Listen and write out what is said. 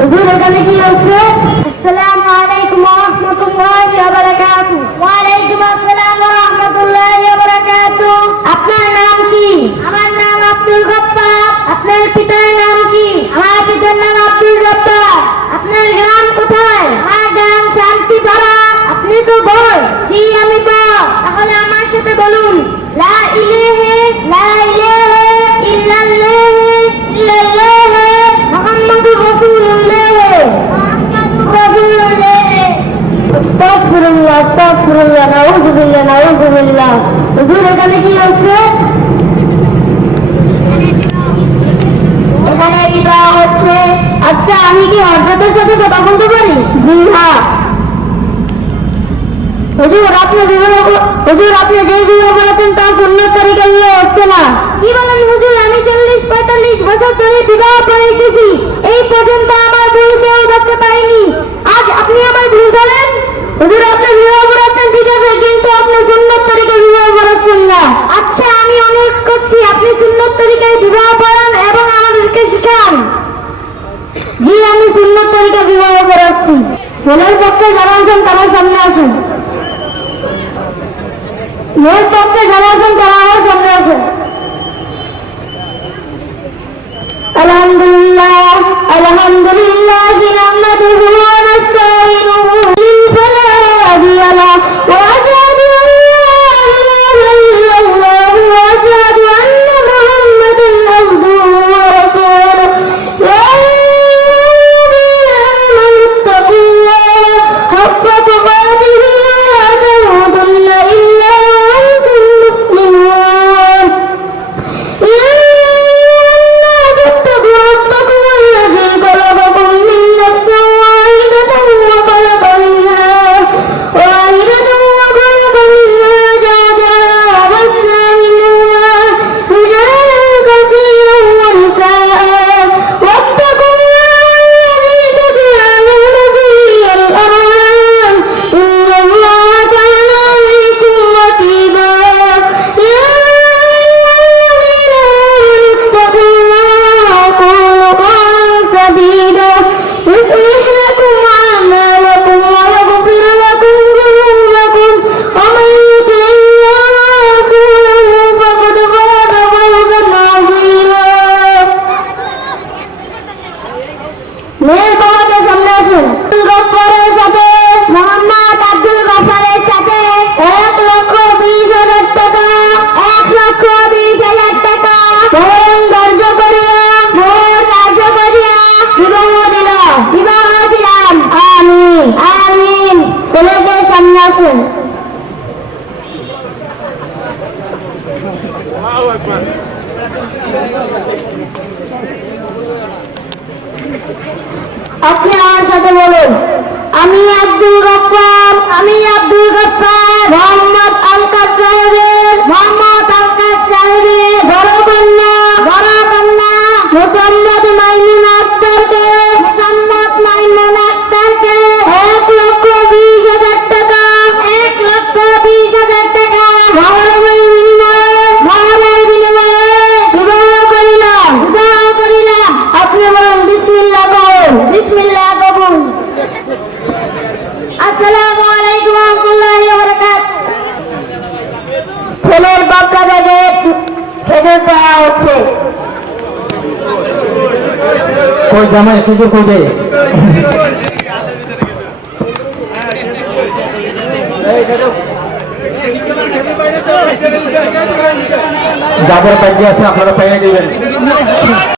হুজুর এখানে কি আছে? আসসালাম এখানে কি হচ্ছে এখানে এটা হচ্ছে? আচ্ছা আমি কি হরজাতের সাথে কথা বলতে পারি? জি হ্যাঁ। হুজুর, আপনি বিবাহ হুজুর, আপনি যেই বিবাহ বলেছেন তা শূন্য তারিখে বিয়ে হচ্ছে না। কি বলেন হুজুর, আমি চল্লিশ, পঁয়তাল্লিশ বছর ধরে বিবাহ করে এই পর্যন্ত আমার বউ কেউ ধরতে আপনি তরিকায় বিবাহ এবং আমাদেরকে শিখান। জি, আমি তরিকা বিবাহ ছেলের পক্ষে যারা আছেন তারা সামনে আসুন। মেয়ের পক্ষে যারা আছেন তারা আমার সামনে আসুন। আলহামদুলিল্লাহ আলহামদুলিল্লাহ আছেন আপনি আমার সাথে বলুন আমি আব্দুল গফার আমি আব্দুল গফার মোহাম্মদ আল সাহেবের নজর দেওয়া হচ্ছে কই জামাই খিজুর কই দে যাবার পাইকে আছে আপনারা পাইয়া দিবেন।